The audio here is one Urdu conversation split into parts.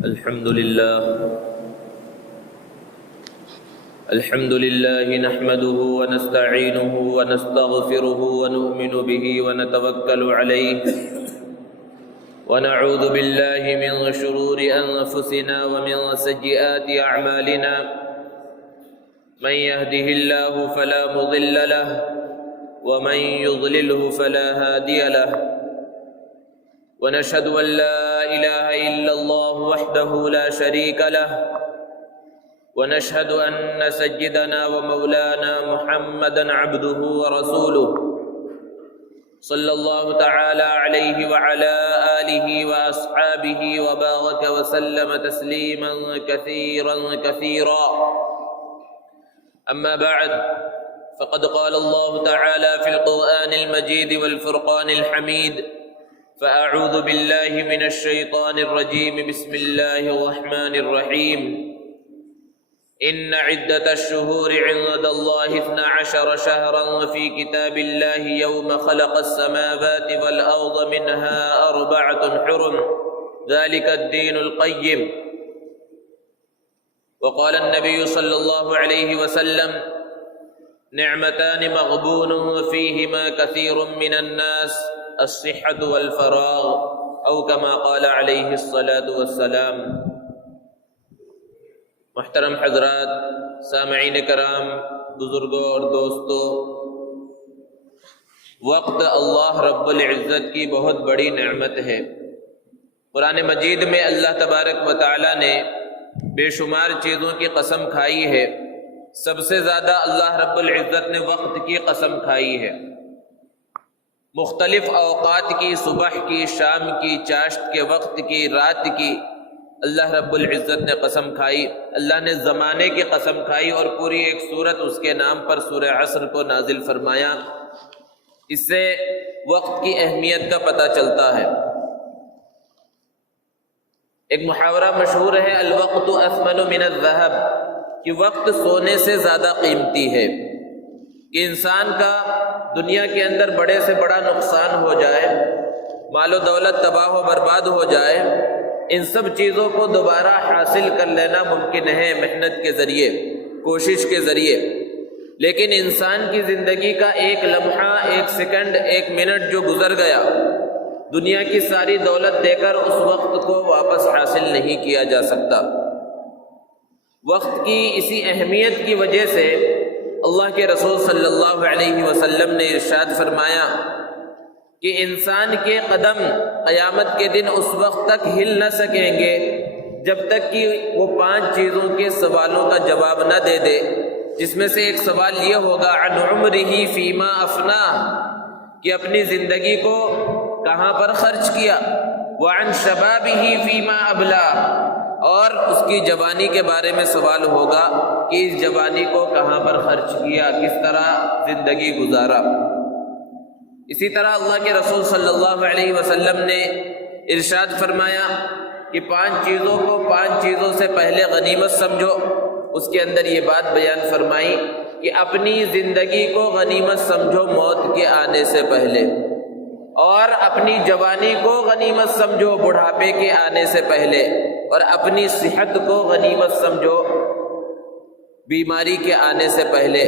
الحمد لله نحمده ونستعينه ونستغفره ونؤمن به ونتوكل عليه ونعوذ بالله من شرور أنفسنا ومن سيئات أعمالنا من يهده الله فلا مضل له ومن يضلله فلا هادي له ونشهد أن لا إله إلا الله وحده لا شريك له ونشهد أن سيدنا ومولانا محمدا عبده ورسوله صلى الله تعالى عليه وعلى آله وأصحابه وبارك وسلم تسليما كثيرا كثيرا. أما بعد فقد قال الله تعالى في القرآن المجيد والفرقان الحميد: فأعوذ بالله من الشيطان الرجيم بسم الله الرحمن الرحيم. إن عدة الشهور عند الله 12 شهرا في كتاب الله يوم خلق السماوات والأرض منها 4 حرم ذلك الدين القيم. وقال النبي صلى الله عليه وسلم: نعمتان مغبون فيهما كثير من الناس الصحة والفراغ، أو كما قال عليه الصلاة والسلام. محترم حضرات، سامعین کرام، بزرگوں اور دوستوں، وقت اللہ رب العزت کی بہت بڑی نعمت ہے۔ قرآن مجید میں اللہ تبارک و تعالی نے بے شمار چیزوں کی قسم کھائی ہے، سب سے زیادہ اللہ رب العزت نے وقت کی قسم کھائی ہے۔ مختلف اوقات کی، صبح کی، شام کی، چاشت کے وقت کی، رات کی اللہ رب العزت نے قسم کھائی۔ اللہ نے زمانے کی قسم کھائی اور پوری ایک سورت اس کے نام پر سورہ عصر کو نازل فرمایا۔ اس سے وقت کی اہمیت کا پتہ چلتا ہے۔ ایک محاورہ مشہور ہے: الوقت اثمن من الذهب، کہ وقت سونے سے زیادہ قیمتی ہے۔ کہ انسان کا دنیا کے اندر بڑے سے بڑا نقصان ہو جائے، مال و دولت تباہ و برباد ہو جائے، ان سب چیزوں کو دوبارہ حاصل کر لینا ممکن ہے محنت کے ذریعے، کوشش کے ذریعے، لیکن انسان کی زندگی کا ایک لمحہ، ایک سیکنڈ، ایک منٹ جو گزر گیا، دنیا کی ساری دولت دے کر اس وقت کو واپس حاصل نہیں کیا جا سکتا۔ وقت کی اسی اہمیت کی وجہ سے اللہ کے رسول صلی اللہ علیہ وسلم نے ارشاد فرمایا کہ انسان کے قدم قیامت کے دن اس وقت تک ہل نہ سکیں گے جب تک کہ وہ 5 چیزوں کے سوالوں کا جواب نہ دے دے، جس میں سے ایک سوال یہ ہوگا: عن عمرہ فیما افناہ، کہ اپنی زندگی کو کہاں پر خرچ کیا، وعن شبابہ فیما ابلاہ، اور اس کی جوانی کے بارے میں سوال ہوگا کہ اس جوانی کو کہاں پر خرچ کیا، کس طرح زندگی گزارا۔ اسی طرح اللہ کے رسول صلی اللہ علیہ وسلم نے ارشاد فرمایا کہ 5 چیزوں کو 5 چیزوں سے پہلے غنیمت سمجھو۔ اس کے اندر یہ بات بیان فرمائی کہ اپنی زندگی کو غنیمت سمجھو موت کے آنے سے پہلے، اور اپنی جوانی کو غنیمت سمجھو بڑھاپے کے آنے سے پہلے، اور اپنی صحت کو غنیمت سمجھو بیماری کے آنے سے پہلے،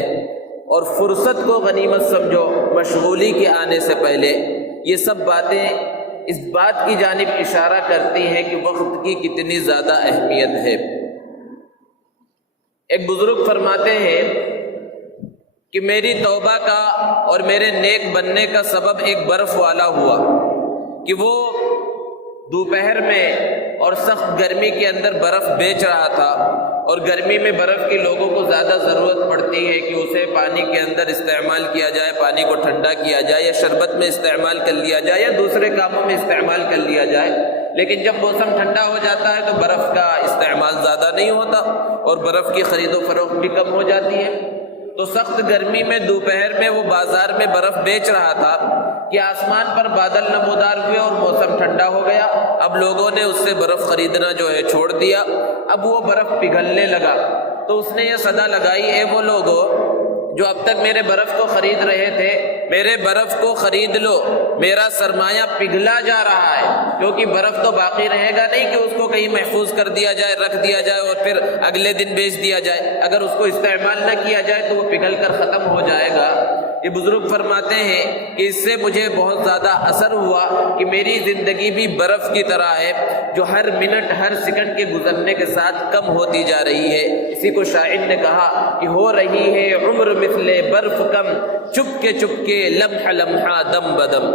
اور فرصت کو غنیمت سمجھو مشغولی کے آنے سے پہلے۔ یہ سب باتیں اس بات کی جانب اشارہ کرتی ہیں کہ وقت کی کتنی زیادہ اہمیت ہے۔ ایک بزرگ فرماتے ہیں کہ میری توبہ کا اور میرے نیک بننے کا سبب ایک برف والا ہوا کہ وہ دوپہر میں اور سخت گرمی کے اندر برف بیچ رہا تھا، اور گرمی میں برف کی لوگوں کو زیادہ ضرورت پڑتی ہے کہ اسے پانی کے اندر استعمال کیا جائے، پانی کو ٹھنڈا کیا جائے، یا شربت میں استعمال کر لیا جائے، یا دوسرے کاموں میں استعمال کر لیا جائے۔ لیکن جب موسم ٹھنڈا ہو جاتا ہے تو برف کا استعمال زیادہ نہیں ہوتا اور برف کی خرید و فروخت بھی کم ہو جاتی ہے۔ تو سخت گرمی میں دوپہر میں وہ بازار میں برف بیچ رہا تھا کہ آسمان پر بادل نمودار ہوئے اور موسم ٹھنڈا ہو گیا۔ اب لوگوں نے اس سے برف خریدنا جو ہے چھوڑ دیا، اب وہ برف پگھلنے لگا۔ تو اس نے یہ صدا لگائی: اے وہ لوگوں جو اب تک میرے برف کو خرید رہے تھے، میرے برف کو خرید لو، میرا سرمایہ پگھلا جا رہا ہے، کیونکہ برف تو باقی رہے گا نہیں کہ اس کو کہیں محفوظ کر دیا جائے، رکھ دیا جائے اور پھر اگلے دن بیچ دیا جائے۔ اگر اس کو استعمال نہ کیا جائے تو وہ پگھل کر ختم ہو جائے گا۔ یہ بزرگ فرماتے ہیں کہ اس سے مجھے بہت زیادہ اثر ہوا کہ میری زندگی بھی برف کی طرح ہے، جو ہر منٹ ہر سیکنڈ کے گزرنے کے ساتھ کم ہوتی جا رہی ہے۔ اسی کو شاعر نے کہا کہ ہو رہی ہے عمر مثل برف کم، چپ کے لمحہ لمحہ دم بدم،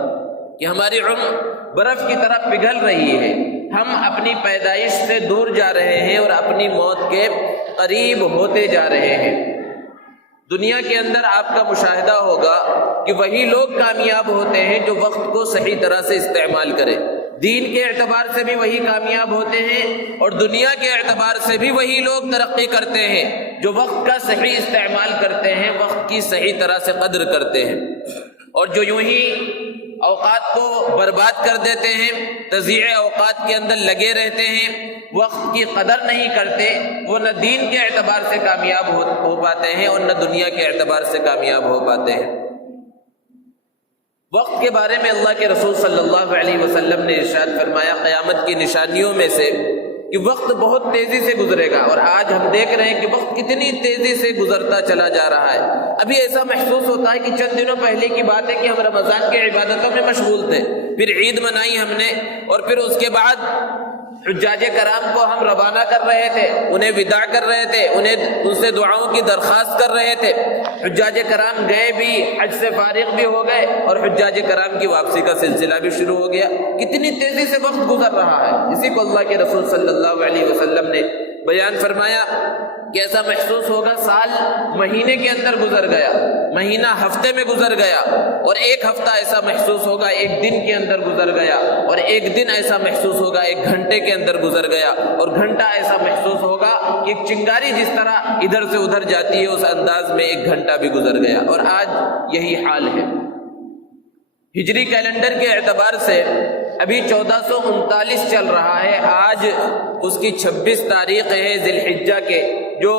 کہ ہماری عمر برف کی طرح پگھل رہی ہے، ہم اپنی پیدائش سے دور جا رہے ہیں اور اپنی موت کے قریب ہوتے جا رہے ہیں۔ دنیا کے اندر آپ کا مشاہدہ ہوگا کہ وہی لوگ کامیاب ہوتے ہیں جو وقت کو صحیح طرح سے استعمال کریں۔ دین کے اعتبار سے بھی وہی کامیاب ہوتے ہیں اور دنیا کے اعتبار سے بھی وہی لوگ ترقی کرتے ہیں جو وقت کا صحیح استعمال کرتے ہیں، وقت کی صحیح طرح سے قدر کرتے ہیں۔ اور جو یوں ہی اوقات کو برباد کر دیتے ہیں، تضییع اوقات کے اندر لگے رہتے ہیں، وقت کی قدر نہیں کرتے، وہ نہ دین کے اعتبار سے کامیاب ہو پاتے ہیں اور نہ دنیا کے اعتبار سے کامیاب ہو پاتے ہیں۔ وقت کے بارے میں اللہ کے رسول صلی اللہ علیہ وسلم نے ارشاد فرمایا، قیامت کی نشانیوں میں سے کہ وقت بہت تیزی سے گزرے گا، اور آج ہم دیکھ رہے ہیں کہ وقت کتنی تیزی سے گزرتا چلا جا رہا ہے۔ ابھی ایسا محسوس ہوتا ہے کہ چند دنوں پہلے کی بات ہے کہ ہم رمضان کی عبادتوں میں مشغول تھے، پھر عید منائی ہم نے، اور پھر اس کے بعد حجاج کرام کو ہم روانہ کر رہے تھے، انہیں وداع کر رہے تھے، ان سے دعاؤں کی درخواست کر رہے تھے۔ حجاج کرام گئے بھی، حج سے فارغ بھی ہو گئے اور حجاج کرام کی واپسی کا سلسلہ بھی شروع ہو گیا۔ کتنی تیزی سے وقت گزر رہا ہے۔ اسی کو اللہ کے رسول صلی اللہ علیہ وسلم نے بیان فرمایا کہ ایسا محسوس ہوگا سال مہینے کے اندر گزر گیا، مہینہ ہفتے میں گزر گیا، اور ایک ہفتہ ایسا محسوس ہوگا ایک دن کے اندر گزر گیا، اور ایک دن ایسا محسوس ہوگا ایک گھنٹے کے اندر گزر گیا، اور گھنٹہ ایسا محسوس ہوگا کہ ایک چنگاری جس طرح ادھر سے ادھر جاتی ہے اس انداز میں ایک گھنٹہ بھی گزر گیا۔ اور آج یہی حال ہے۔ ہجری کیلنڈر کے اعتبار سے ابھی 1439 چل رہا ہے، آج اس کی 26 تاریخ ہے ذی الحجہ کے، جو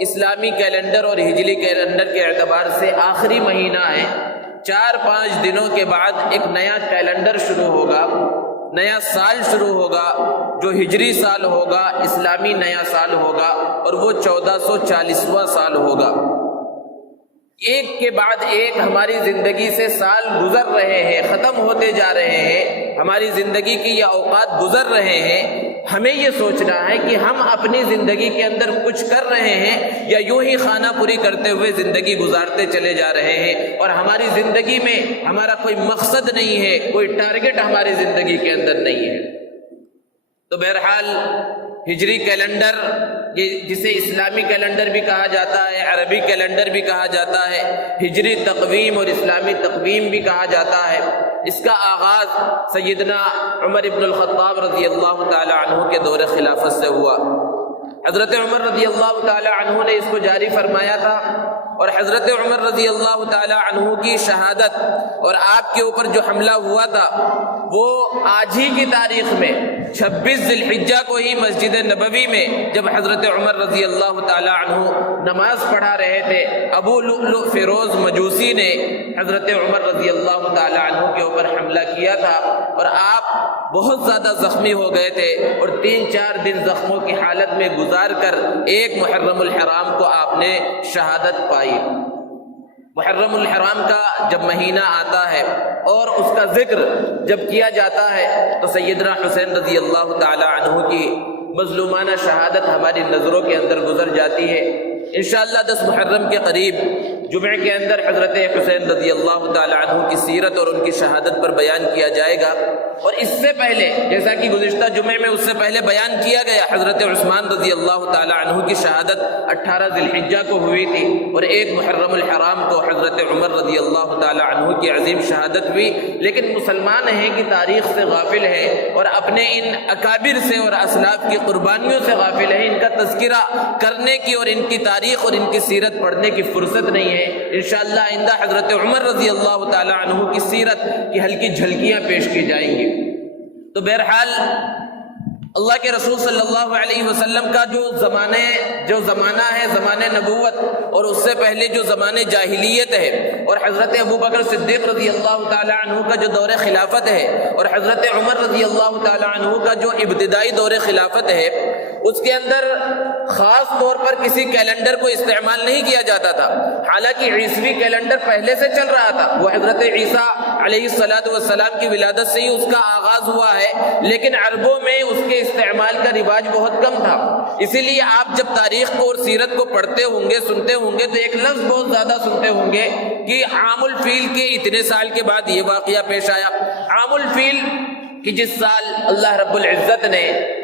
اسلامی کیلنڈر اور ہجری کیلنڈر کے اعتبار سے آخری مہینہ ہے۔ 4-5 دنوں کے بعد ایک نیا کیلنڈر شروع ہوگا، نیا سال شروع ہوگا، جو ہجری سال ہوگا، اسلامی نیا سال ہوگا، اور وہ 1440واں سال ہوگا۔ ایک کے بعد ایک ہماری زندگی سے سال گزر رہے ہیں، ختم ہوتے جا رہے ہیں، ہماری زندگی کی یہ اوقات گزر رہے ہیں۔ ہمیں یہ سوچنا ہے کہ ہم اپنی زندگی کے اندر کچھ کر رہے ہیں یا یوں ہی خانہ پوری کرتے ہوئے زندگی گزارتے چلے جا رہے ہیں، اور ہماری زندگی میں ہمارا کوئی مقصد نہیں ہے، کوئی ٹارگٹ ہماری زندگی کے اندر نہیں ہے۔ تو بہرحال ہجری کیلنڈر، جسے اسلامی کیلنڈر بھی کہا جاتا ہے، عربی کیلنڈر بھی کہا جاتا ہے، ہجری تقویم اور اسلامی تقویم بھی کہا جاتا ہے، اس کا آغاز سیدنا عمر ابن الخطاب رضی اللہ تعالی عنہ کے دور خلافت سے ہوا۔ حضرت عمر رضی اللہ تعالی عنہ نے اس کو جاری فرمایا تھا، اور حضرت عمر رضی اللہ تعالی عنہ کی شہادت اور آپ کے اوپر جو حملہ ہوا تھا وہ آج ہی کی تاریخ میں 26 ذی الحجہ کو ہی مسجد نبوی میں جب حضرت عمر رضی اللہ تعالی عنہ نماز پڑھا رہے تھے، ابو لؤلؤ فیروز مجوسی نے حضرت عمر رضی اللہ تعالی عنہ کے اوپر حملہ کیا تھا، اور آپ بہت زیادہ زخمی ہو گئے تھے، اور 3-4 دن زخموں کی حالت میں گزار کر ایک محرم الحرام کو آپ نے شہادت پائی۔ محرم الحرام کا جب مہینہ آتا ہے اور اس کا ذکر جب کیا جاتا ہے تو سیدنا حسین رضی اللہ تعالی عنہ کی مظلومانہ شہادت ہماری نظروں کے اندر گزر جاتی ہے۔ انشاءاللہ 10 محرم کے قریب جمعے کے اندر حضرت حسین رضی اللہ تعالی عنہ کی سیرت اور ان کی شہادت پر بیان کیا جائے گا، اور اس سے پہلے جیسا کہ گزشتہ جمعے میں اس سے پہلے بیان کیا گیا، حضرت عثمان رضی اللہ تعالی عنہ کی شہادت 18 ذی الحجہ کو ہوئی تھی، اور 1 محرم الحرام کو حضرت عمر رضی اللہ تعالی عنہ کی عظیم شہادت ہوئی۔ لیکن مسلمان ہیں کہ تاریخ سے غافل ہیں اور اپنے ان اکابر سے اور اسلاف کی قربانیوں سے غافل ہیں، ان کا تذکرہ کرنے کی اور ان کی تاریخ اور ان کی سیرت پڑھنے کی فرصت نہیں ہے۔ انشاءاللہ آئندہ حضرت عمر رضی اللہ تعالی عنہ کی سیرت کی ہلکی جھلکیاں پیش کی جائیں گی۔ تو بہرحال اللہ کے رسول صلی اللہ علیہ وسلم کا جو زمانہ ہے زمانہ نبوت، اور اس سے پہلے جو زمانہ جاہلیت ہے، اور حضرت ابوبکر صدیق رضی اللہ تعالی عنہ کا جو دور خلافت ہے، اور حضرت عمر رضی اللہ تعالی عنہ کا جو ابتدائی دور خلافت ہے، اس کے اندر خاص طور پر کسی کیلنڈر کو استعمال نہیں کیا جاتا تھا، حالانکہ عیسوی کیلنڈر پہلے سے چل رہا تھا، وہ حضرت عیسیٰ علیہ السلام کی ولادت سے ہی اس کا آغاز ہوا ہے، لیکن عربوں میں اس کے استعمال کا رواج بہت کم تھا۔ اسی لیے آپ جب تاریخ کو اور سیرت کو پڑھتے ہوں گے، سنتے ہوں گے، تو ایک لفظ بہت زیادہ سنتے ہوں گے کہ عام الفیل کے اتنے سال کے بعد یہ واقعہ پیش آیا۔ عام الفیل کہ جس سال اللہ رب العزت نے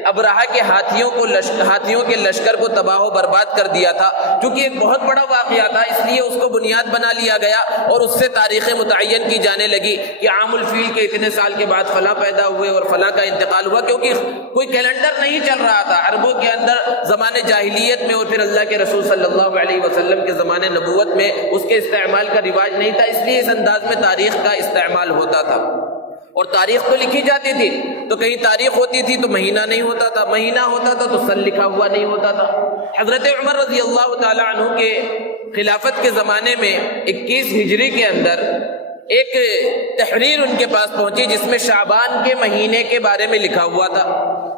ابرہہ کے ہاتھیوں کے لشکر کو تباہ و برباد کر دیا تھا، کیونکہ ایک بہت بڑا واقعہ تھا، اس لیے اس کو بنیاد بنا لیا گیا اور اس سے تاریخیں متعین کی جانے لگی کہ عام الفیل کے اتنے سال کے بعد فلاں پیدا ہوئے اور فلاں کا انتقال ہوا، کیونکہ کوئی کیلنڈر نہیں چل رہا تھا عربوں کے اندر زمانے جاہلیت میں، اور پھر اللہ کے رسول صلی اللہ علیہ وسلم کے زمانے نبوت میں اس کے استعمال کا رواج نہیں تھا، اس لیے اس انداز میں تاریخ کا استعمال ہوتا تھا۔ اور تاریخ تو لکھی جاتی تھی، تو کہیں تاریخ ہوتی تھی تو مہینہ نہیں ہوتا تھا، مہینہ ہوتا تھا تو سن لکھا ہوا نہیں ہوتا تھا۔ حضرت عمر رضی اللہ تعالی عنہ کے خلافت کے زمانے میں 21 ہجری کے اندر ایک تحریر ان کے پاس پہنچی جس میں شعبان کے مہینے کے بارے میں لکھا ہوا تھا،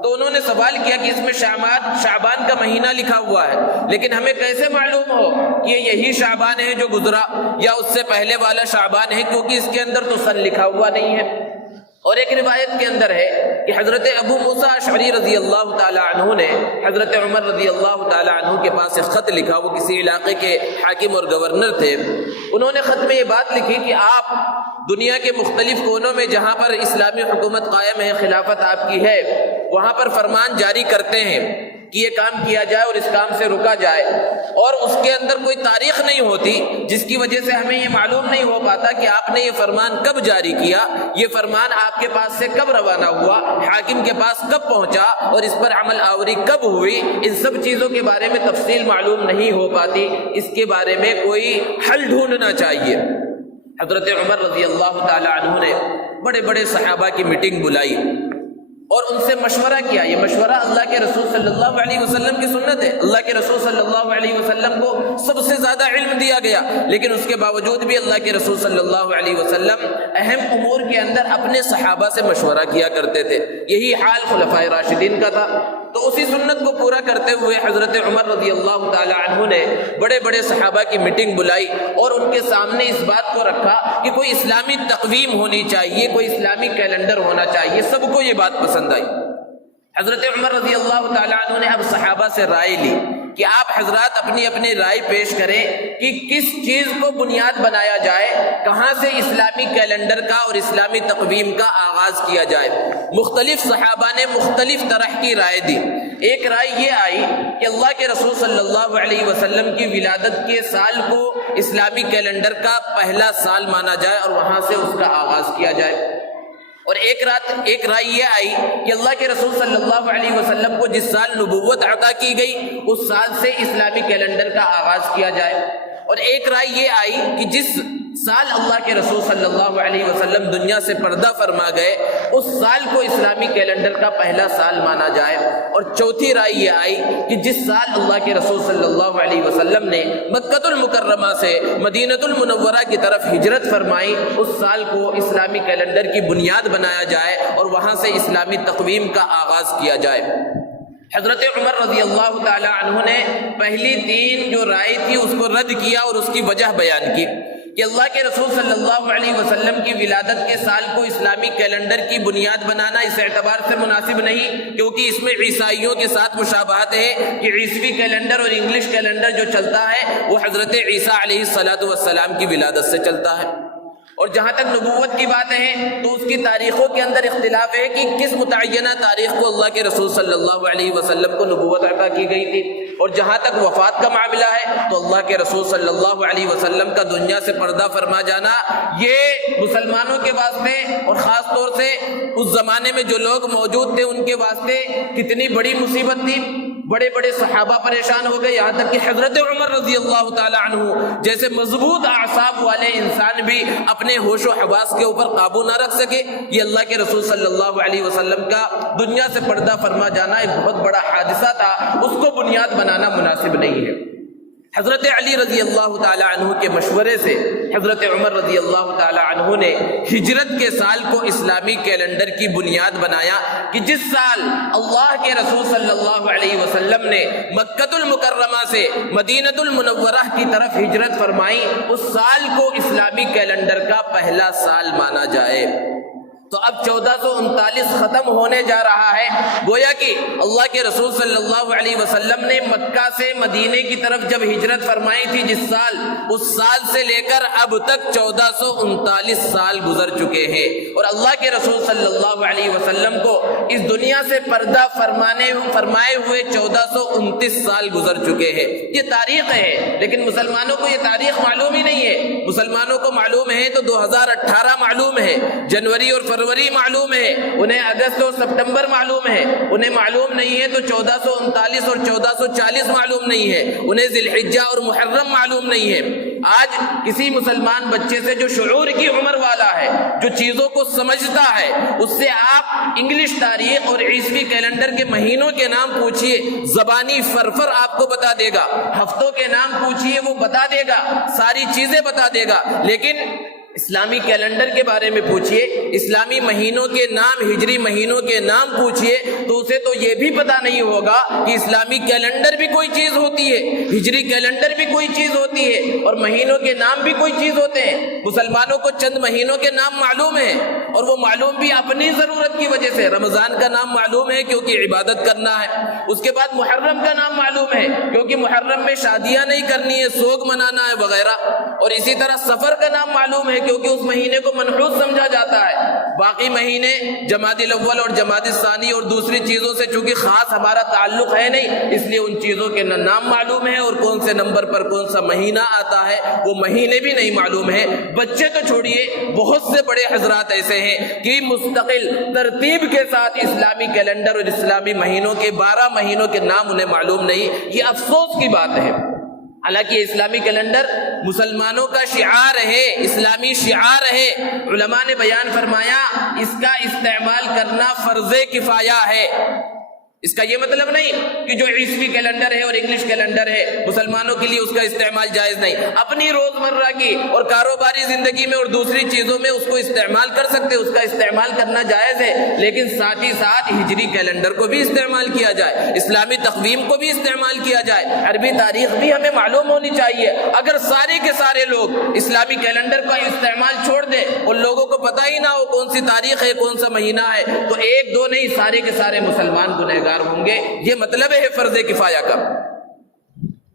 تو انہوں نے سوال کیا کہ اس میں شعبان کا مہینہ لکھا ہوا ہے، لیکن ہمیں کیسے معلوم ہو کہ یہی شعبان ہے جو گزرا یا اس سے پہلے والا شعبان ہے، کیونکہ اس کے اندر تو سن لکھا ہوا نہیں ہے۔ اور ایک روایت کے اندر ہے کہ حضرت ابو موسیٰ اشعری رضی اللہ تعالی عنہ نے حضرت عمر رضی اللہ تعالی عنہ کے پاس ایک خط لکھا، وہ کسی علاقے کے حاکم اور گورنر تھے، انہوں نے خط میں یہ بات لکھی کہ آپ دنیا کے مختلف کونوں میں جہاں پر اسلامی حکومت قائم ہے، خلافت آپ کی ہے، وہاں پر فرمان جاری کرتے ہیں کہ یہ کام کیا جائے اور اس کام سے رکا جائے، اور اس کے اندر کوئی تاریخ نہیں ہوتی جس کی وجہ سے ہمیں یہ معلوم نہیں ہو پاتا کہ آپ نے یہ فرمان کب جاری کیا، یہ فرمان آپ کے پاس سے کب روانہ ہوا، حاکم کے پاس کب پہنچا، اور اس پر عمل آوری کب ہوئی، ان سب چیزوں کے بارے میں تفصیل معلوم نہیں ہو پاتی، اس کے بارے میں کوئی حل ڈھونڈنا چاہیے۔ حضرت عمر رضی اللہ تعالی عنہ نے بڑے بڑے صحابہ کی میٹنگ بلائی اور ان سے مشورہ کیا۔ یہ مشورہ اللہ کے رسول صلی اللہ علیہ وسلم کی سنت ہے، اللہ کے رسول صلی اللہ علیہ وسلم کو سب سے زیادہ علم دیا گیا، لیکن اس کے باوجود بھی اللہ کے رسول صلی اللہ علیہ وسلم اہم امور کے اندر اپنے صحابہ سے مشورہ کیا کرتے تھے، یہی حال خلفائے راشدین کا تھا۔ تو اسی سنت کو پورا کرتے ہوئے حضرت عمر رضی اللہ تعالی عنہ نے بڑے بڑے صحابہ کی میٹنگ بلائی اور ان کے سامنے اس بات کو رکھا کہ کوئی اسلامی تقویم ہونی چاہیے، کوئی اسلامی کیلنڈر ہونا چاہیے، سب کو یہ بات پسند آئی۔ حضرت عمر رضی اللہ تعالی عنہ نے اب صحابہ سے رائے لی کہ آپ حضرات اپنی اپنی رائے پیش کریں کہ کس چیز کو بنیاد بنایا جائے، کہاں سے اسلامی کیلنڈر کا اور اسلامی تقویم کا آغاز کیا جائے۔ مختلف صحابہ نے مختلف طرح کی رائے دی۔ ایک رائے یہ آئی کہ اللہ کے رسول صلی اللہ علیہ وسلم کی ولادت کے سال کو اسلامی کیلنڈر کا پہلا سال مانا جائے اور وہاں سے اس کا آغاز کیا جائے۔ اور ایک رائے یہ آئی کہ اللہ کے رسول صلی اللہ علیہ وسلم کو جس سال نبوت عطا کی گئی اس سال سے اسلامی کیلنڈر کا آغاز کیا جائے۔ اور ایک رائے یہ آئی کہ جس سال اللہ کے رسول صلی اللہ علیہ وسلم دنیا سے پردہ فرما گئے اس سال کو اسلامی کیلنڈر کا پہلا سال مانا جائے۔ اور چوتھی رائے یہ آئی کہ جس سال اللہ کے رسول صلی اللہ علیہ وسلم نے مکہ المکرمہ سے مدینہ المنورہ کی طرف ہجرت فرمائی اس سال کو اسلامی کیلنڈر کی بنیاد بنایا جائے اور وہاں سے اسلامی تقویم کا آغاز کیا جائے۔ حضرت عمر رضی اللہ تعالی عنہ نے پہلی تین جو رائے تھی اس کو رد کیا اور اس کی وجہ بیان کی کہ اللہ کے رسول صلی اللہ علیہ وسلم کی ولادت کے سال کو اسلامی کیلنڈر کی بنیاد بنانا اس اعتبار سے مناسب نہیں کیونکہ اس میں عیسائیوں کے ساتھ مشابہت ہے کہ عیسوی کیلنڈر اور انگلش کیلنڈر جو چلتا ہے وہ حضرت عیسیٰ علیہ السلام کی ولادت سے چلتا ہے۔ اور جہاں تک نبوت کی باتیں ہیں تو اس کی تاریخوں کے اندر اختلاف ہے کہ کس متعینہ تاریخ کو اللہ کے رسول صلی اللہ علیہ وسلم کو نبوت عطا کی گئی تھی۔ اور جہاں تک وفات کا معاملہ ہے تو اللہ کے رسول صلی اللہ علیہ وسلم کا دنیا سے پردہ فرما جانا یہ مسلمانوں کے واسطے اور خاص طور سے اس زمانے میں جو لوگ موجود تھے ان کے واسطے کتنی بڑی مصیبت تھی۔ بڑے بڑے صحابہ پریشان ہو گئے، یہاں تک کہ حضرت عمر رضی اللہ تعالی عنہ جیسے مضبوط اعصاب والے انسان بھی اپنے ہوش و حواس کے اوپر قابو نہ رکھ سکے۔ یہ اللہ کے رسول صلی اللہ علیہ وسلم کا دنیا سے پردہ فرما جانا ایک بہت بڑا حادثہ تھا، اس کو بنیاد بنانا مناسب نہیں ہے۔ حضرت علی رضی اللہ تعالی عنہ کے مشورے سے حضرت عمر رضی اللہ تعالی عنہ نے ہجرت کے سال کو اسلامی کیلنڈر کی بنیاد بنایا کہ جس سال اللہ کے رسول صلی اللہ علیہ وسلم نے مکۃ المکرمہ سے مدینۃ المنورہ کی طرف ہجرت فرمائی، اس سال کو اسلامی کیلنڈر کا پہلا سال مانا جائے۔ تو اب 1439 ختم ہونے جا رہا ہے، گویا کہ اللہ کے رسول صلی اللہ علیہ وسلم نے مکہ سے مدینے کی طرف جب ہجرت فرمائی تھی جس سال، اس سال سے لے کر اب تک 1439 سال گزر چکے ہیں، اور اللہ کے رسول صلی اللہ علیہ وسلم کو اس دنیا سے پردہ فرمائے ہوئے 1429 سال گزر چکے ہیں۔ یہ تاریخ ہے، لیکن مسلمانوں کو یہ تاریخ معلوم ہی نہیں ہے۔ مسلمانوں کو معلوم ہے تو 2018 معلوم ہے، جنوری اور فروری معلوم ہے، انہیں اگست اور سپٹمبر معلوم ہے، انہیں معلوم نہیں ہے تو 1439 اور 1440 معلوم نہیں ہے، انہیں ذی الحجہ اور محرم معلوم نہیں ہے۔ آج کسی مسلمان بچے سے جو شعور کی عمر والا ہے، جو چیزوں کو سمجھتا ہے، اس سے آپ انگلش تاریخ اور عیسوی کیلنڈر کے مہینوں کے نام پوچھئے، زبانی فرفر آپ کو بتا دے گا، ہفتوں کے نام پوچھئے وہ بتا دے گا، ساری چیزیں بتا دے گا، لیکن اسلامی کیلنڈر کے بارے میں پوچھئے، اسلامی مہینوں کے نام، ہجری مہینوں کے نام پوچھئے تو اسے تو یہ بھی پتا نہیں ہوگا کہ اسلامی کیلنڈر بھی کوئی چیز ہوتی ہے، ہجری کیلنڈر بھی کوئی چیز ہوتی ہے، اور مہینوں کے نام بھی کوئی چیز ہوتے ہیں۔ مسلمانوں کو چند مہینوں کے نام معلوم ہیں، اور وہ معلوم بھی اپنی ضرورت کی وجہ سے۔ رمضان کا نام معلوم ہے کیونکہ عبادت کرنا ہے، اس کے بعد محرم کا نام معلوم ہے کیونکہ محرم میں شادیاں نہیں کرنی ہے، سوگ منانا ہے وغیرہ، اور اسی طرح سفر کا نام معلوم ہے کیونکہ اس مہینے کو منحوس سمجھا جاتا ہے۔ باقی مہینے جمادی الاول اور جمادی الثانی اور دوسری چیزوں سے چونکہ خاص ہمارا تعلق ہے نہیں، اس لیے ان چیزوں کے نہ نام معلوم ہے اور کون سے نمبر پر کون سا مہینہ آتا ہے وہ مہینے بھی نہیں معلوم ہے۔ بچے تو چھوڑیے، بہت سے بڑے حضرات ایسے ہیں کہ مستقل ترتیب کے ساتھ اسلامی کیلنڈر اور اسلامی مہینوں کے 12 مہینوں کے نام انہیں معلوم نہیں۔ یہ افسوس کی بات ہے۔ حالانکہ اسلامی کیلنڈر مسلمانوں کا شعار ہے، اسلامی شعار ہے۔ علماء نے بیان فرمایا اس کا استعمال کرنا فرض کفایہ ہے۔ اس کا یہ مطلب نہیں کہ جو عیسوی کیلنڈر ہے اور انگلش کیلنڈر ہے مسلمانوں کے لیے اس کا استعمال جائز نہیں۔ اپنی روزمرہ کی اور کاروباری زندگی میں اور دوسری چیزوں میں اس کو استعمال کر سکتے، اس کا استعمال کرنا جائز ہے، لیکن ساتھ ہی ساتھ ہجری کیلنڈر کو بھی استعمال کیا جائے، اسلامی تقویم کو بھی استعمال کیا جائے، عربی تاریخ بھی ہمیں معلوم ہونی چاہیے۔ اگر سارے کے سارے لوگ اسلامی کیلنڈر کا استعمال چھوڑ دیں اور لوگوں کو پتہ ہی نہ ہو کون سی تاریخ ہے، کون سا مہینہ ہے، تو ایک دو نہیں سارے کے سارے مسلمان گنہگار ہوں گے۔ یہ مطلب ہے فرض کفایہ کا۔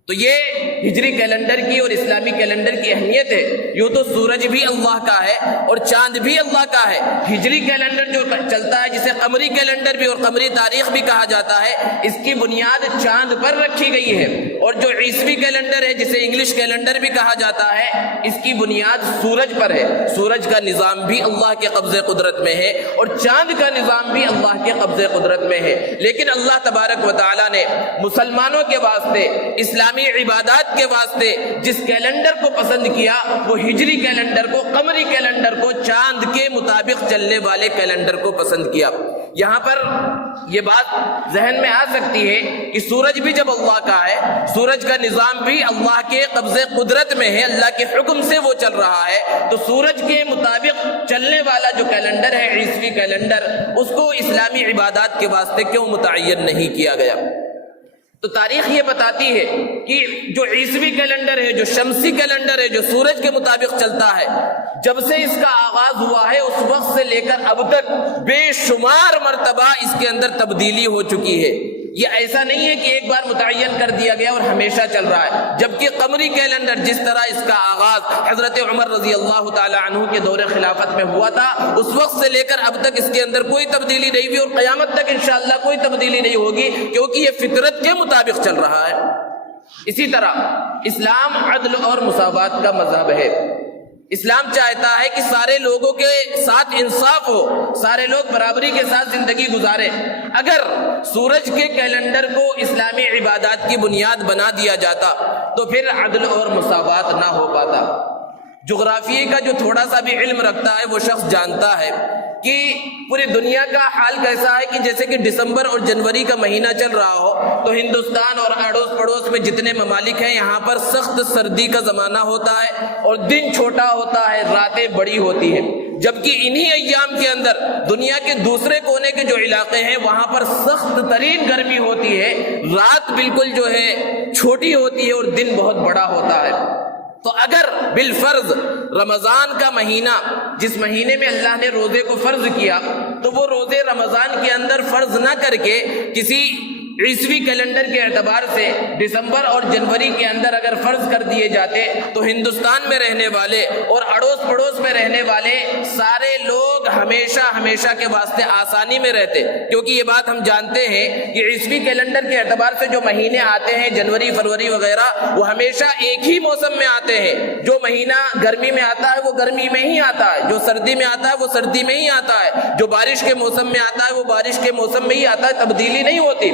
تو یہ ہجری کیلنڈر کی اور اسلامی کیلنڈر کی اہمیت ہے۔ یوں تو سورج بھی اللہ کا ہے اور چاند بھی اللہ کا ہے۔ ہجری کیلنڈر جو چلتا ہے جسے قمری کیلنڈر بھی اور قمری تاریخ بھی کہا جاتا ہے، اس کی بنیاد چاند پر رکھی گئی ہے، اور جو عیسوی کیلنڈر ہے جسے انگلش کیلنڈر بھی کہا جاتا ہے، اس کی بنیاد سورج پر ہے۔ سورج کا نظام بھی اللہ کے قبضے قدرت میں ہے اور چاند کا نظام بھی اللہ کے قبضے قدرت میں ہے، لیکن اللہ تبارک و تعالی نے مسلمانوں کے واسطے اسلامی عبادات کے واسطے جس کیلنڈر کو پسند کیا وہ ہجری کیلنڈر کو، قمری کیلنڈر کو، چاند کے مطابق چلنے والے کیلنڈر کو پسند کیا۔ یہاں پر یہ بات ذہن میں آ سکتی ہے کہ سورج بھی جب اللہ کا ہے، سورج کا نظام بھی اللہ کے قبضے قدرت میں ہے، اللہ کے حکم سے وہ چل رہا ہے، تو سورج کے مطابق چلنے والا جو کیلنڈر ہے عیسوی کیلنڈر، اس کو اسلامی عبادات کے واسطے کیوں متعین نہیں کیا گیا؟ تو تاریخ یہ بتاتی ہے کہ جو عیسوی کیلنڈر ہے، جو شمسی کیلنڈر ہے، جو سورج کے مطابق چلتا ہے، جب سے اس کا آغاز ہوا ہے اس وقت سے لے کر اب تک بے شمار مرتبہ اس کے اندر تبدیلی ہو چکی ہے۔ یہ ایسا نہیں ہے کہ ایک بار متعین کر دیا گیا اور ہمیشہ چل رہا ہے، جبکہ قمری کیلنڈر جس طرح اس کا آغاز حضرت عمر رضی اللہ تعالی عنہ کے دور خلافت میں ہوا تھا، اس وقت سے لے کر اب تک اس کے اندر کوئی تبدیلی نہیں ہوئی اور قیامت تک انشاءاللہ کوئی تبدیلی نہیں ہوگی، کیونکہ یہ فطرت کے مطابق چل رہا ہے۔ اسی طرح اسلام عدل اور مساوات کا مذہب ہے۔ اسلام چاہتا ہے کہ سارے لوگوں کے ساتھ انصاف ہو، سارے لوگ برابری کے ساتھ زندگی گزاریں۔ اگر سورج کے کیلنڈر کو اسلامی عبادات کی بنیاد بنا دیا جاتا تو پھر عدل اور مساوات نہ ہو پاتا۔ جغرافیے کا جو تھوڑا سا بھی علم رکھتا ہے وہ شخص جانتا ہے کہ پوری دنیا کا حال کیسا ہے کہ جیسے کہ دسمبر اور جنوری کا مہینہ چل رہا ہو تو ہندوستان اور اڑوس پڑوس میں جتنے ممالک ہیں یہاں پر سخت سردی کا زمانہ ہوتا ہے اور دن چھوٹا ہوتا ہے، راتیں بڑی ہوتی ہیں، جبکہ انہی ایام کے اندر دنیا کے دوسرے کونے کے جو علاقے ہیں وہاں پر سخت ترین گرمی ہوتی ہے، رات بالکل جو ہے چھوٹی ہوتی ہے اور دن بہت بڑا ہوتا ہے۔ تو اگر بالفرض رمضان کا مہینہ جس مہینے میں اللہ نے روزے کو فرض کیا تو وہ روزے رمضان کے اندر فرض نہ کر کے کسی عیسوی کیلنڈر کے اعتبار سے دسمبر اور جنوری کے اندر اگر فرض کر دیے جاتے تو ہندوستان میں رہنے والے اور اڑوس پڑوس میں رہنے والے سارے لوگ ہمیشہ کے واسطے آسانی میں رہتے، کیونکہ یہ بات ہم جانتے ہیں کہ عیسوی کیلنڈر کے اعتبار سے جو مہینے آتے ہیں جنوری فروری وغیرہ وہ ہمیشہ ایک ہی موسم میں آتے ہیں۔ جو مہینہ گرمی میں آتا ہے وہ گرمی میں ہی آتا ہے، جو سردی میں آتا ہے وہ سردی میں ہی آتا ہے، جو بارش کے موسم میں آتا ہے وہ بارش کے موسم میں ہی آتا ہے، تبدیلی نہیں ہوتی۔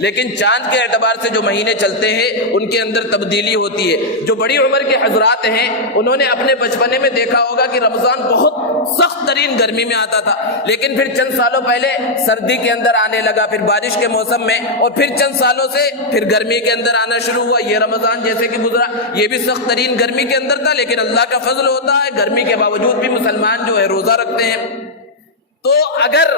لیکن چاند کے اعتبار سے جو مہینے چلتے ہیں ان کے اندر تبدیلی ہوتی ہے۔ جو بڑی عمر کے حضرات ہیں انہوں نے اپنے بچپنے میں دیکھا ہوگا کہ رمضان بہت سخت ترین گرمی میں آتا تھا، لیکن پھر چند سالوں پہلے سردی کے اندر آنے لگا، پھر بارش کے موسم میں، اور پھر چند سالوں سے پھر گرمی کے اندر آنا شروع ہوا۔ یہ رمضان جیسے کہ گزرا یہ بھی سخت ترین گرمی کے اندر تھا، لیکن اللہ کا فضل ہوتا ہے گرمی کے باوجود بھی مسلمان جو ہے روزہ رکھتے ہیں۔ تو اگر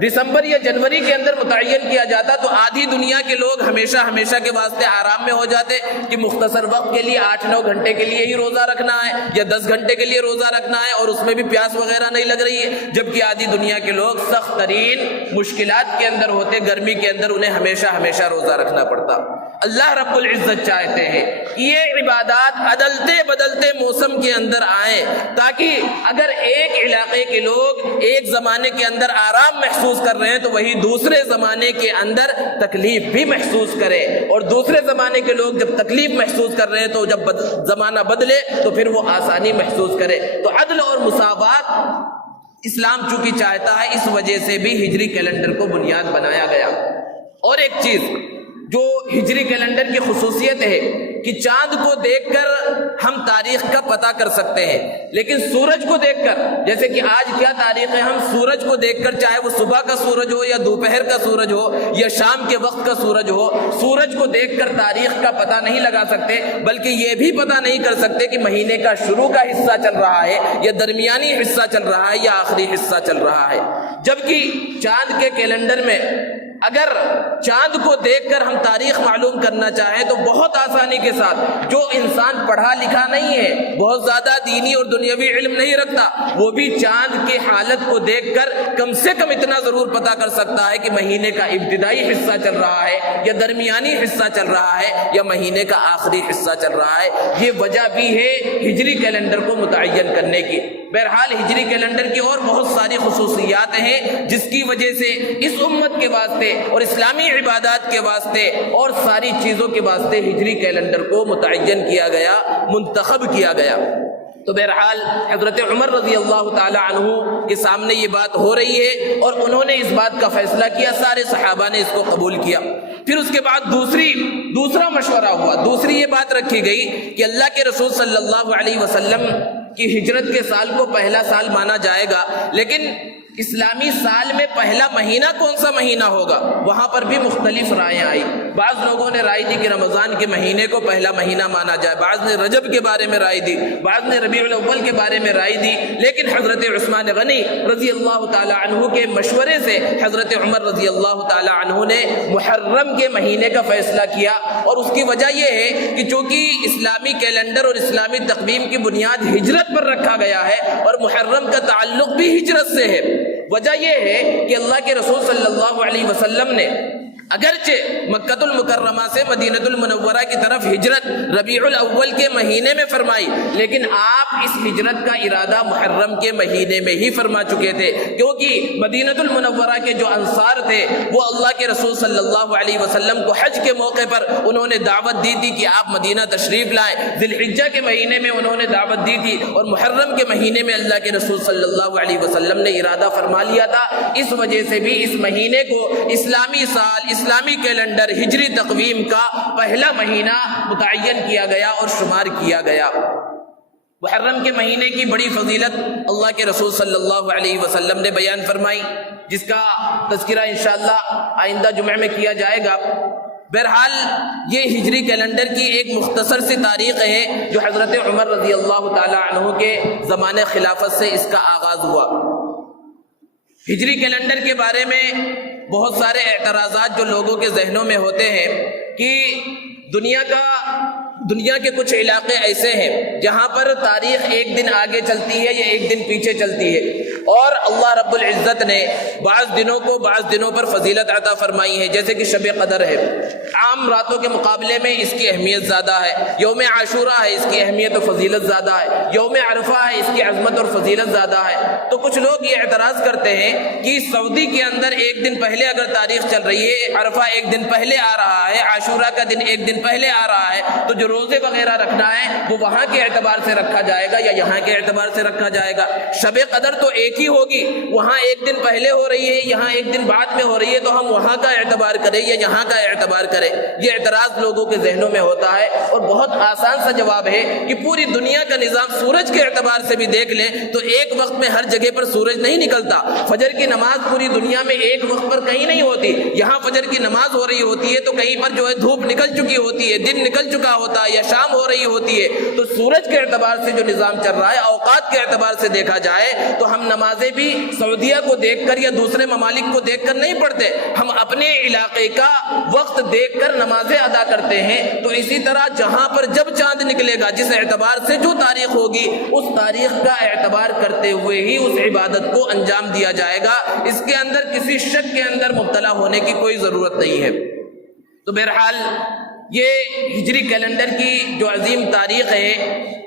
دسمبر یا جنوری کے اندر متعین کیا جاتا تو آدھی دنیا کے لوگ ہمیشہ کے واسطے آرام میں ہو جاتے کہ مختصر وقت کے لیے 8-9 گھنٹے کے لیے ہی روزہ رکھنا ہے یا 10 گھنٹے کے لیے روزہ رکھنا ہے اور اس میں بھی پیاس وغیرہ نہیں لگ رہی ہے، جبکہ آدھی دنیا کے لوگ سخت ترین مشکلات کے اندر ہوتے، گرمی کے اندر انہیں ہمیشہ روزہ رکھنا پڑتا۔ اللہ رب العزت چاہتے ہیں کہ یہ عبادات بدلتے موسم کے اندر آئیں، تاکہ اگر ایک علاقے کے لوگ ایک زمانے کے اندر آرام محسوس کر رہے ہیں تو وہی دوسرے زمانے کے اندر تکلیف بھی محسوس کرے، اور دوسرے زمانے کے لوگ جب تکلیف محسوس کر رہے ہیں تو جب زمانہ بدلے تو پھر وہ آسانی محسوس کرے۔ تو عدل اور مساوات اسلام چونکہ چاہتا ہے، اس وجہ سے بھی ہجری کیلنڈر کو بنیاد بنایا گیا۔ اور ایک چیز جو ہجری کیلنڈر کی خصوصیت ہے کہ چاند کو دیکھ کر ہم تاریخ کا پتہ کر سکتے ہیں، لیکن سورج کو دیکھ کر، جیسے کہ آج کیا تاریخ ہے، ہم سورج کو دیکھ کر چاہے وہ صبح کا سورج ہو یا دوپہر کا سورج ہو یا شام کے وقت کا سورج ہو، سورج کو دیکھ کر تاریخ کا پتہ نہیں لگا سکتے، بلکہ یہ بھی پتہ نہیں کر سکتے کہ مہینے کا شروع کا حصہ چل رہا ہے یا درمیانی حصہ چل رہا ہے یا آخری حصہ چل رہا ہے۔ جبکہ چاند کے کیلنڈر میں اگر چاند کو دیکھ کر ہم تاریخ معلوم کرنا چاہیں تو بہت آسانی کے ساتھ، جو انسان پڑھا لکھا نہیں ہے، بہت زیادہ دینی اور دنیاوی علم نہیں رکھتا، وہ بھی چاند کی حالت کو دیکھ کر کم سے کم اتنا ضرور پتا کر سکتا ہے کہ مہینے کا ابتدائی حصہ چل رہا ہے یا درمیانی حصہ چل رہا ہے یا مہینے کا آخری حصہ چل رہا ہے۔ یہ وجہ بھی ہے ہجری کیلنڈر کو متعین کرنے کی۔ بہرحال ہجری کیلنڈر کی اور بہت ساری خصوصیات ہیں جس کی وجہ سے اس امت کے واسطے اور اسلامی عبادات کے واسطے اور ساری چیزوں کے واسطے ہجری کیلنڈر کو متعین کیا گیا، منتخب کیا گیا۔ تو بہرحال حضرت عمر رضی اللہ تعالی عنہ کے سامنے یہ بات ہو رہی ہے اور انہوں نے اس بات کا فیصلہ کیا، سارے صحابہ نے اس کو قبول کیا۔ پھر اس کے بعد دوسرا مشورہ ہوا، دوسری یہ بات رکھی گئی کہ اللہ کے رسول صلی اللہ علیہ وسلم کی ہجرت کے سال کو پہلا سال مانا جائے گا، لیکن اسلامی سال میں پہلا مہینہ کون سا مہینہ ہوگا، وہاں پر بھی مختلف رائیں آئی۔ بعض لوگوں نے رائے دی کہ رمضان کے مہینے کو پہلا مہینہ مانا جائے، بعض نے رجب کے بارے میں رائے دی، بعض نے ربیع الاول کے بارے میں رائے دی، لیکن حضرت عثمان غنی رضی اللہ تعالی عنہ کے مشورے سے حضرت عمر رضی اللہ تعالی عنہ نے محرم کے مہینے کا فیصلہ کیا، اور اس کی وجہ یہ ہے کہ چونکہ اسلامی کیلنڈر اور اسلامی تقویم کی بنیاد ہجرت پر رکھا گیا ہے اور محرم کا تعلق بھی ہجرت سے ہے۔ وجہ یہ ہے کہ اللہ کے رسول صلی اللہ علیہ وسلم نے اگرچہ مکۃ المکرمہ سے مدینہ المنورہ کی طرف ہجرت ربیع الاول کے مہینے میں فرمائی، لیکن آپ اس ہجرت کا ارادہ محرم کے مہینے میں ہی فرما چکے تھے، کیونکہ مدینہ المنورہ کے جو انصار تھے وہ اللہ کے رسول صلی اللہ علیہ وسلم کو حج کے موقع پر انہوں نے دعوت دی تھی کہ آپ مدینہ تشریف لائیں۔ ذی الحجہ کے مہینے میں انہوں نے دعوت دی تھی، اور محرم کے مہینے میں اللہ کے رسول صلی اللہ علیہ وسلم نے ارادہ فرما لیا تھا۔ اس وجہ سے بھی اس مہینے کو اسلامی سال، اسلامی کیلنڈر، ہجری تقویم کا پہلا مہینہ متعین کیا گیا اور شمار کیا گیا۔ محرم کے مہینے کی بڑی فضیلت اللہ کے رسول صلی اللہ علیہ وسلم نے بیان فرمائی، جس کا تذکرہ انشاءاللہ آئندہ جمعہ میں کیا جائے گا۔ بہرحال یہ ہجری کیلنڈر کی ایک مختصر سی تاریخ ہے جو حضرت عمر رضی اللہ تعالی عنہ کے زمانے خلافت سے اس کا آغاز ہوا۔ ہجری کیلنڈر کے بارے میں بہت سارے اعتراضات جو لوگوں کے ذہنوں میں ہوتے ہیں کہ دنیا کے کچھ علاقے ایسے ہیں جہاں پر تاریخ ایک دن آگے چلتی ہے یا ایک دن پیچھے چلتی ہے، اور اللہ رب العزت نے بعض دنوں کو بعض دنوں پر فضیلت عطا فرمائی ہے، جیسے کہ شب قدر ہے، عام راتوں کے مقابلے میں اس کی اہمیت زیادہ ہے۔ یوم عاشورہ ہے، اس کی اہمیت و فضیلت زیادہ ہے۔ یوم عرفہ ہے، اس کی عظمت اور فضیلت زیادہ ہے۔ تو کچھ لوگ یہ اعتراض کرتے ہیں کہ سعودی کے اندر ایک دن پہلے اگر تاریخ چل رہی ہے، عرفہ ایک دن پہلے آ رہا ہے، عاشورہ کا دن ایک دن پہلے آ رہا ہے، تو جو روزے وغیرہ رکھنا ہے وہ وہاں کے اعتبار سے رکھا جائے گا یا یہاں کے اعتبار سے رکھا جائے گا؟ شب قدر تو ایک ہی ہوگی، وہاں ایک دن پہلے ہو رہی ہے، یہاں ایک دن بعد میں ہو رہی ہے، تو ہم وہاں کا اعتبار کریں یا یہاں کا اعتبار کریں؟ یہ اعتراض لوگوں کے ذہنوں میں ہوتا ہے، اور بہت آسان سا جواب ہے کہ پوری دنیا کا نظام سورج کے اعتبار سے بھی دیکھ لیں تو ایک وقت میں ہر جگہ پر سورج نہیں نکلتا۔ فجر کی نماز پوری دنیا میں ایک وقت پر کہیں نہیں ہوتی، یہاں فجر کی نماز ہو رہی ہوتی ہے تو کہیں پر جو ہے دھوپ نکل چکی ہوتی ہے، دن نکل چکا ہوتا ہے، یا شام ہو رہی ہوتی ہے۔ تو سورج کے اعتبار سے جو نظام چل رہا ہے، اوقات کے اعتبار سے دیکھا جائے تو ہم نمازیں بھی سعودیہ کو دیکھ کر یا دوسرے ممالک کو دیکھ کر نہیں پڑھتے، ہم اپنے علاقے کا وقت دیکھ کر نمازیں ادا کرتے ہیں۔ تو اسی طرح جہاں پر جب چاند نکلے گا، جس اعتبار سے جو تاریخ ہوگی، اس تاریخ کا اعتبار کرتے ہوئے ہی اس عبادت کو انجام دیا جائے گا۔ اس کے اندر کسی شک کے اندر مبتلا ہونے کی کوئی ضرورت نہیں ہے۔ تو بہرحال یہ ہجری کیلنڈر کی جو عظیم تاریخ ہے،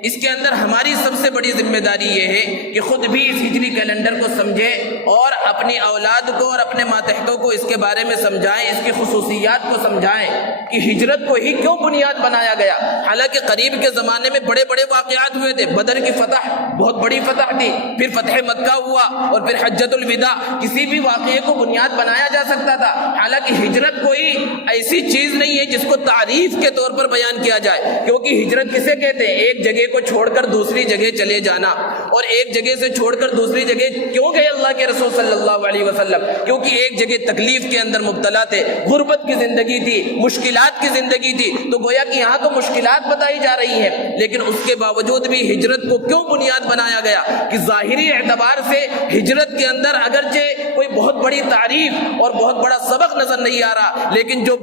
اس کے اندر ہماری سب سے بڑی ذمہ داری یہ ہے کہ خود بھی اس ہجری کیلنڈر کو سمجھیں اور اپنی اولاد کو اور اپنے ماتحتوں کو اس کے بارے میں سمجھائیں، اس کی خصوصیات کو سمجھائیں کہ ہجرت کو ہی کیوں بنیاد بنایا گیا۔ حالانکہ قریب کے زمانے میں بڑے بڑے واقعات ہوئے تھے، بدر کی فتح بہت بڑی فتح تھی، پھر فتح مکہ ہوا، اور پھر حجۃ الوداع۔ کسی بھی واقعے کو بنیاد بنایا جا سکتا تھا، حالانکہ ہجرت کوئی ایسی چیز نہیں ہے جس کو تعریف کے طور پر بیان کیا جائے، کیونکہ ہجرت کسے کہتے ہیں؟ ایک جگہ کو چھوڑ کر دوسری جگہ چلے جانا۔ اور ایک جگہ سے چھوڑ کر دوسری جگہ کیوں گئے اللہ کے رسول صلی اللہ علیہ وسلم؟ کیونکہ ایک جگہ تکلیف کے اندر مبتلا تھے، غربت کی زندگی تھی، مشکلات کی زندگی تھی، تو گویا کہ یہاں تو مشکلات بتائی جا رہی ہیں، لیکن اس کے باوجود بھی ہجرت کو کیوں بنیاد بنایا گیا کہ ظاہری اعتبار سے ہجرت کے اندر اگرچہ کوئی بہت بڑی تعریف اور بہت بڑا سبق نظر نہیں آ رہا، لیکن جو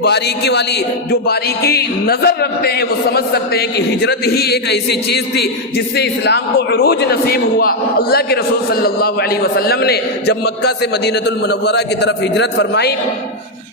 باریکی نظر رکھتے ہیں وہ سمجھ سکتے ہیں کہ ہجرت ہی ایک ایسی چیز تھی جس سے اسلام کو عروج نصیب ہوا۔ اللہ کے رسول صلی اللہ علیہ وسلم نے جب مکہ سے مدینہ المنورہ کی طرف ہجرت فرمائی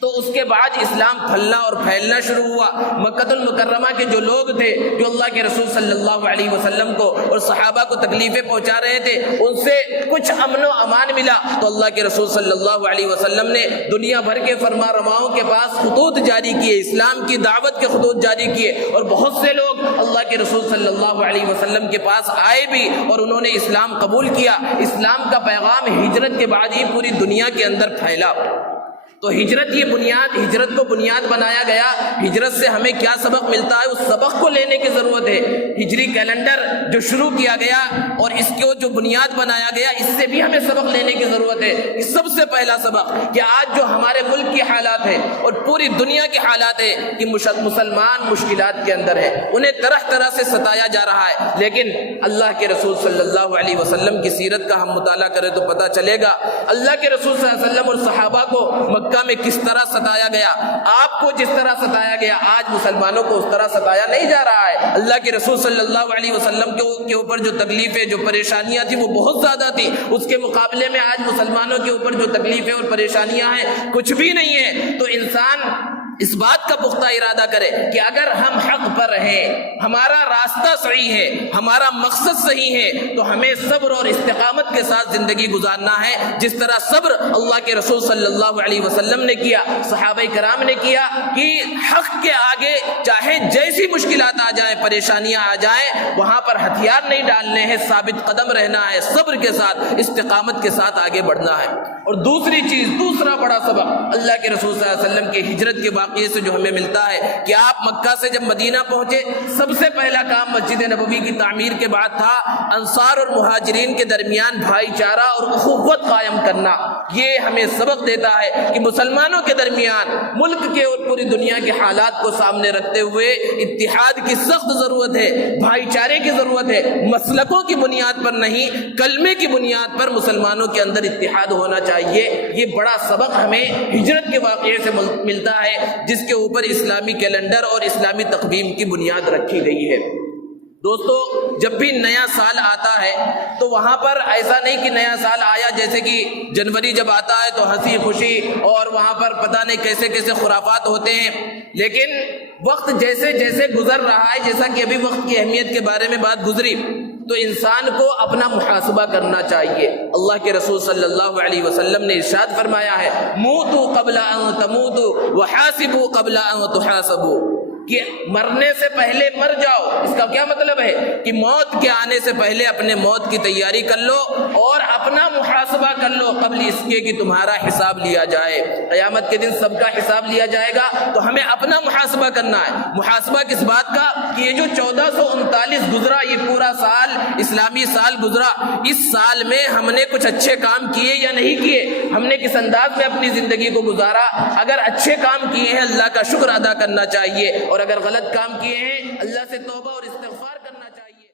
تو اس کے بعد اسلام پھلنا اور پھیلنا شروع ہوا۔ مکہ المکرمہ کے جو لوگ تھے جو اللہ کے رسول صلی اللہ علیہ وسلم کو اور صحابہ کو تکلیفیں پہنچا رہے تھے، ان سے کچھ امن و امان ملا تو اللہ کے رسول صلی اللہ علیہ وسلم نے دنیا بھر کے فرما رواؤں کے پاس خطوط جاری کیے، اسلام کی دعوت کے خطوط جاری کیے، اور بہت سے لوگ اللہ کے رسول صلی اللہ علیہ وسلم کے پاس آئے بھی اور انہوں نے اسلام قبول کیا۔ اسلام کا پیغام ہجرت کے بعد ہی پوری دنیا کے اندر پھیلا۔ تو ہجرت کو بنیاد بنایا گیا۔ ہجرت سے ہمیں کیا سبق ملتا ہے، اس سبق کو لینے کی ضرورت ہے۔ ہجری کیلنڈر جو شروع کیا گیا اور اس کو جو بنیاد بنایا گیا، اس سے بھی ہمیں سبق لینے کی ضرورت ہے۔ سب سے پہلا سبق کہ آج جو ہمارے ملک کی حالات ہے اور پوری دنیا کی حالات ہے کہ مسلمان مشکلات کے اندر ہے، انہیں طرح طرح سے ستایا جا رہا ہے، لیکن اللہ کے رسول صلی اللہ علیہ وسلم کی سیرت کا ہم مطالعہ کریں تو پتہ چلے گا اللہ کے رسول صلی اللہ علیہ وسلم اور صحابہ کو مکہ میں کس طرح ستایا گیا، آپ کو جس طرح ستایا گیا آج مسلمانوں کو اس طرح ستایا نہیں جا رہا ہے۔ اللہ کے رسول صلی اللہ علیہ وسلم کے اوپر جو تکلیفیں، جو پریشانیاں تھیں وہ بہت زیادہ تھیں، اس کے مقابلے میں آج مسلمانوں کے اوپر جو تکلیفیں اور پریشانیاں ہیں کچھ بھی نہیں ہے۔ تو انسان اس بات کا پختہ ارادہ کرے کہ اگر ہم حق پر ہیں، ہمارا راستہ صحیح ہے، ہمارا مقصد صحیح ہے، تو ہمیں صبر اور استقامت کے ساتھ زندگی گزارنا ہے، جس طرح صبر اللہ کے رسول صلی اللہ علیہ وسلم نے کیا، صحابہ کرام نے کیا، کہ حق کے آگے چاہے جیسی مشکلات آ جائیں، پریشانیاں آ جائیں، وہاں پر ہتھیار نہیں ڈالنے ہیں، ثابت قدم رہنا ہے، صبر کے ساتھ، استقامت کے ساتھ آگے بڑھنا ہے۔ اور دوسری چیز، دوسرا بڑا سبق اللہ کے رسول صلی اللہ علیہ وسلم کے ہجرت کے واقعے سے جو ہمیں ملتا ہے کہ آپ مکہ سے جب مدینہ پہنچے، سب سے پہلا کام مسجد نبوی کی تعمیر کے بعد تھا انصار اور مہاجرین کے درمیان بھائی چارہ اور اخوت قائم کرنا۔ یہ ہمیں سبق دیتا ہے کہ مسلمانوں کے درمیان ملک کے اور پوری دنیا کے حالات کو سامنے رکھتے ہوئے اتحاد کی سخت ضرورت ہے، بھائی چارے کی ضرورت ہے، مسلکوں کی بنیاد پر نہیں، کلمے کی بنیاد پر مسلمانوں کے اندر اتحاد ہونا چاہیے۔ یہ بڑا سبق ہمیں ہجرت کے واقعے سے ملتا ہے، جس کے اوپر اسلامی کیلنڈر اور اسلامی تقویم کی بنیاد رکھی گئی ہے۔ دوستو، جب بھی نیا سال آتا ہے تو وہاں پر ایسا نہیں کہ نیا سال آیا جیسے کہ جنوری جب آتا ہے تو ہنسی خوشی اور وہاں پر پتہ نہیں کیسے کیسے خرافات ہوتے ہیں، لیکن وقت جیسے جیسے گزر رہا ہے، جیسا کہ ابھی وقت کی اہمیت کے بارے میں بات گزری، تو انسان کو اپنا محاسبہ کرنا چاہیے۔ اللہ کے رسول صلی اللہ علیہ وسلم نے ارشاد فرمایا ہے، موتوا قبل ان تموتوا وحاسبوا قبل ان تحاسبوا، کہ مرنے سے پہلے مر جاؤ۔ اس کا کیا مطلب ہے کہ موت کے آنے سے پہلے اپنے موت کی تیاری کر لو اور اپنا محاسبہ کر لو قبل اس کے کہ تمہارا حساب لیا جائے۔ قیامت کے دن سب کا حساب لیا جائے گا، تو ہمیں اپنا محاسبہ کرنا ہے۔ محاسبہ کس بات کا؟ کہ یہ جو 1439 گزرا، یہ پورا سال، اسلامی سال گزرا، اس سال میں ہم نے کچھ اچھے کام کیے یا نہیں کیے، ہم نے کس انداز میں اپنی زندگی کو گزارا۔ اگر اچھے کام کیے ہیں اللہ کا شکر ادا کرنا چاہیے، اور اگر غلط کام کیے ہیں اللہ سے توبہ اور استغفار